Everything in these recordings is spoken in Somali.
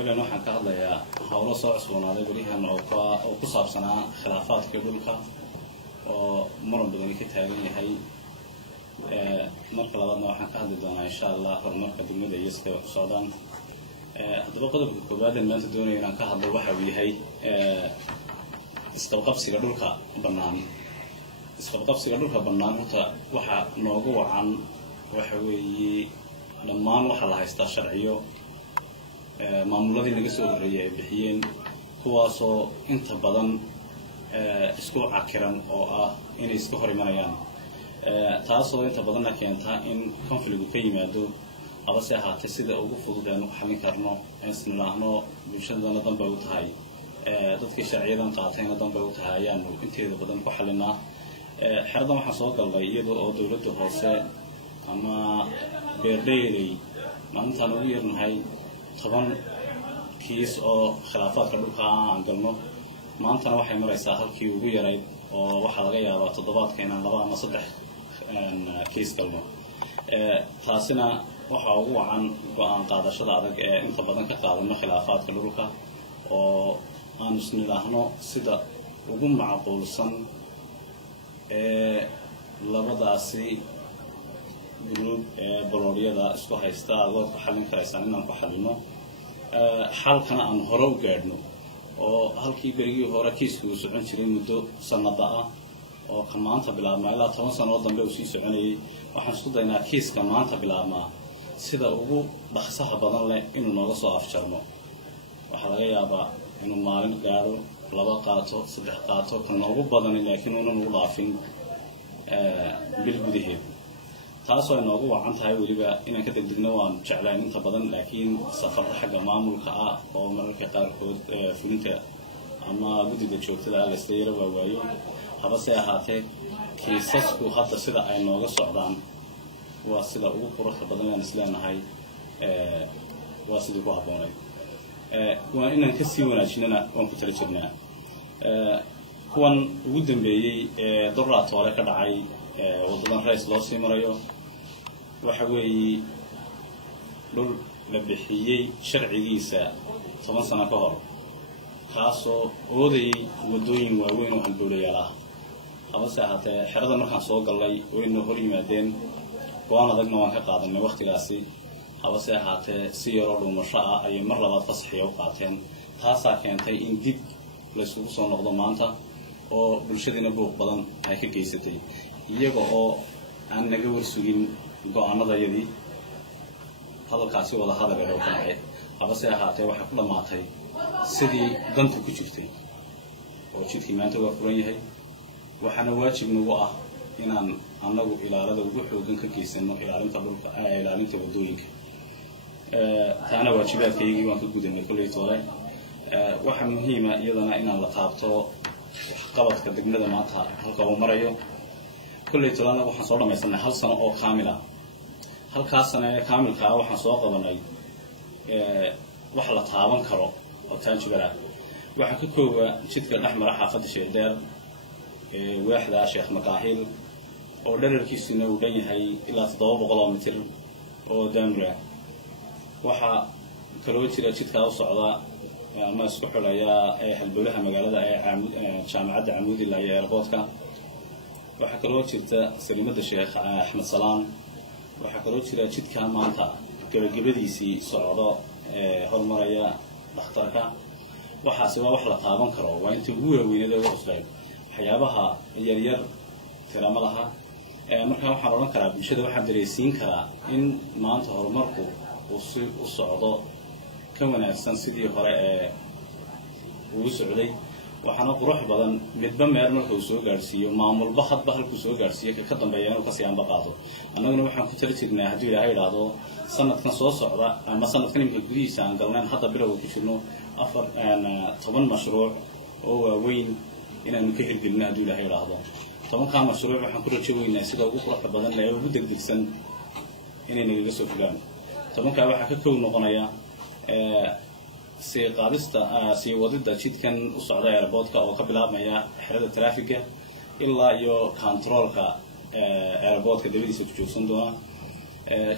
أولا نحن كهذا يا هؤلاء صعصون على بريهم أو كصاب سنة خلافات كبلكا ومر بدون كتابين هاي مركز الله نحن كهذا دنا إن شاء الله المركز المدة يسكت الصادم هذا بقدر كباد الناس دوني أن كهذا وحوي هاي استوقف سيرلوكا بنان استوقف سيرلوكا بنان هذا وح موضوع عن وحوي لما نروح الله يستشرعيه maamuladii laga soo horeeyay ay bixiyeen kuwaasoo inta badan isku cakiran oo ah inay iska hor imanayaan taasoo inta badanna keenta in conflict ka yimaado abase ahaatee sida ugu fudud ee ku xalin karno isnaahno bulshadana danba u tahay dadkii sharciyadan qaatayna danba u tahay ayaanu inteeda badan ku xalinaa xirada waxaan soo galnay iyadoo oo dawladda hoose ama beerleyday maantaan ugu yeernahay طبعاً كيس أو خلافات كلها عندنا ما أنتنا واحد مرة يسهل كي وغيره أو واحد غيره وتضبط كنا نبغى نصدق كيس كلنا خاصنا واحد عن قاعدة شذا عندك أنت بدن كقاعدة خلافات كلها أو أن سن الله هنا سدا وقوم معقول صن لبضاسي جروب بلوريا دا اسكو هايستا oo ku xalin karaysan inaan ku xalino xalkana aan hore u gaadhno oo halkii berigii hore kiisku socon jiray muddo sanada ah oo maanta bilaabmay ilaa 10 sano oo dambe uu sii soconayay waxaan isku daynaa kiiska maanta bilaabmaa sida ugu dhaqsaha badan leh inuu nooga soo afjarno waxa laga yaabaa inuu maalin gaaro 2 qaato 3 qaato kan ugu badan laakiin uu nagu dhaafin bil gudaheed taasoo ay noogu wacan tahay waliba inaan ka degdegno waan jeclaan inta badan laakiin safar xagga maamulka ah oo mararka qaarkood fulinta ama guddiga joogtada la isteeyro waayo habase ahaatee kiisasku hadda sida ay nooga socdaan waa sida ugu quruxda badan aan isleenahay waa sidii ku habboonay waa inaan ka sii wanaajinana waan ku tala jirnaa kuwan ugu dambeeyay dooraad hore ka dhacay wadadan rays loo sii marayo waxa weeye dhul la bixiyay sharcigiisa 10 sano ka hor kaasoo oodayay wadooyin waaweyn oo halbowlayaal ah abase ahaatee xerada markaan soo galay wayna hor yimaadeen go'aan adagna waan ka qaadanay waqtigaasi abase ahaatee si yar oo dhuumasho ah ayay mar labaad fasaxiyo u qaateen taasaa keentay in dib la isugu soo noqdo maanta oo bulshadina buuq badan ay ka geysatay iyaga oo aan naga warsugin go'aanadayadii hadalkaasi wada hadal ee oo kale abase ahaatee waxa ku dhamaatay sidii dantu ku jirtay oo jidkii maanta waa furan yahay waxaana waajib nagu ah inaan anagu ilaalada ugu xoogan ka geysano ilaalinta dhulka ilaalinta wadooyinka taana waajibaadkaygii waan ka gudanay kulay toole waxa muhiim ah iyadana inaan la taabto qabadka degmada maanta halka uu marayo kulay toolana waxaan soo dhamaysanay hal sano oo kaamil ah halkaas sano ee kaamilka ah waxaan soo qabanay wax la taaban karo oo taanjibara waxa ka kooba jidka dhaxmara xaafadda Sheedeer waaxda Sheekh Maqaahil oo dhererkiisuna uu dhan yahay ilaa 700 mitir oo daamra waxa kaloo jira jidka u socda ama isku xulaya halbowlaha magaalada ee jaamacadda Camuudi ilaa airportka waxa kaloo jirta sariimada Sheekh Axmed Salaan waxa kaloo jira jidka maanta gabagabadiisii socdo hormaraya dhakhtarka waxaasi waa wax la taaban karo waa inta ugu weynada oo cusub waxyaabaha yar tirama laha marka waxaan oran karaa bulshada waxaan dareensiin karaa in maanta horumarku uu socdo ka wanaagsan sidii hore uu socday waxaana qurux badan midba meel marka uu soo gaarsiiyo maamulba hadba halku soo gaarsiiyo ka dambeeyana uu ka sii anba qaado annaguna waxaan ku tala jirnaa haddii Ilaahay yiraahdo sanadkan soo socda ama sanadkan imika gudihiisa aan galnaan hadda bilowga ku jirno 10 mashruuc oo waaweyn inaanu ka hirgelino haddii Ilaahay yiraahdo 10 mashruuc waxaan ku rajaynaynaa sida ugu quruxda badan ee ugu degdegsan inay naga soo fulaan 10 waxa ka koob noqonaya سيقابستا سيودد جدكن وصعد airportka oo ka bilaabmaya xirada traffic ilaa iyo controlka airportka dawladdiisa ku joogsan doona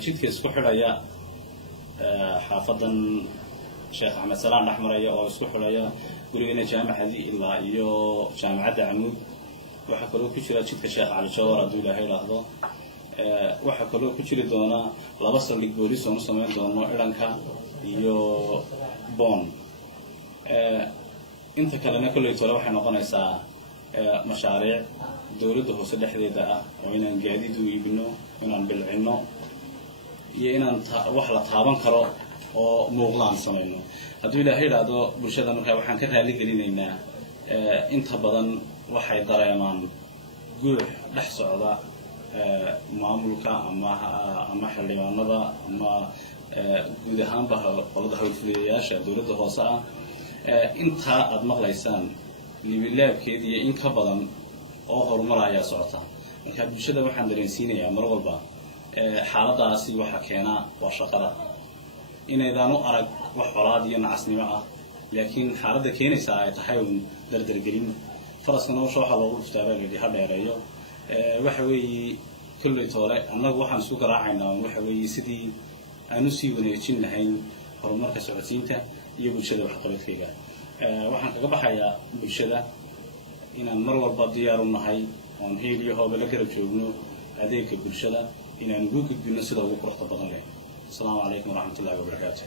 jidka isku xiraya xaafadan sheekh Axmed Salaan dhaxmaraya oo isku xulaya gurigeena jaamacadii ilaa iyo jaamacadda Camuud waxa kaloo ku jira jidka sheekh Cali Jawhar hadduu Ilaahay raahdo waxa kaloo ku jiri doona 2 saldhig booliis oo sameyn doono Iranka iyo Bon inta kalena kulay tolo waxay noqonaysaa mashaariic dawladda hoose dhexdeeda ah oo inaan gaadiid u iibino inaan bilcino iyo inaan wax la taaban karo oo muuqdaan sameeyno hadduu Ilaahay raado bulshada markaa waxaan ka raali gelinaynaa inta badan waxay dareemaan guux dhex socda maamulka ama xildhibaanada ama guud ahaanba qolada hawlfuliyayaasha dawladda hoose ah inta aad maqlaysaan libilaabkeed iyo in ka badan oo horumaraya socota marka bulshada waxaan dareensiinayaa mar walba xaaladaasi waxa keena waa shaqada inaydaan u arag wax colaad iyo nacasnimo ah laakiin xaaladda keenaysa ay tahay dardargelin faraskana waxa loogu istaagay ha dheereeyo waxa weeye kulli toole annagu waxaan isku garaacaynaa waxa weeye sidii aanu sii wanaajin lahayn horumarka socodsiinta iyo bulshada wax qabadkeeda waxaan kaga baxayaa bulshada inaan mar walba diyaar u nahay oon heel iyo hoob la garab joogno adeegga bulshada inaan ugu gudbino sida ugu quruxda badan leh. Assalaamu calaykum waraxmatullaahi wabarakaatuh.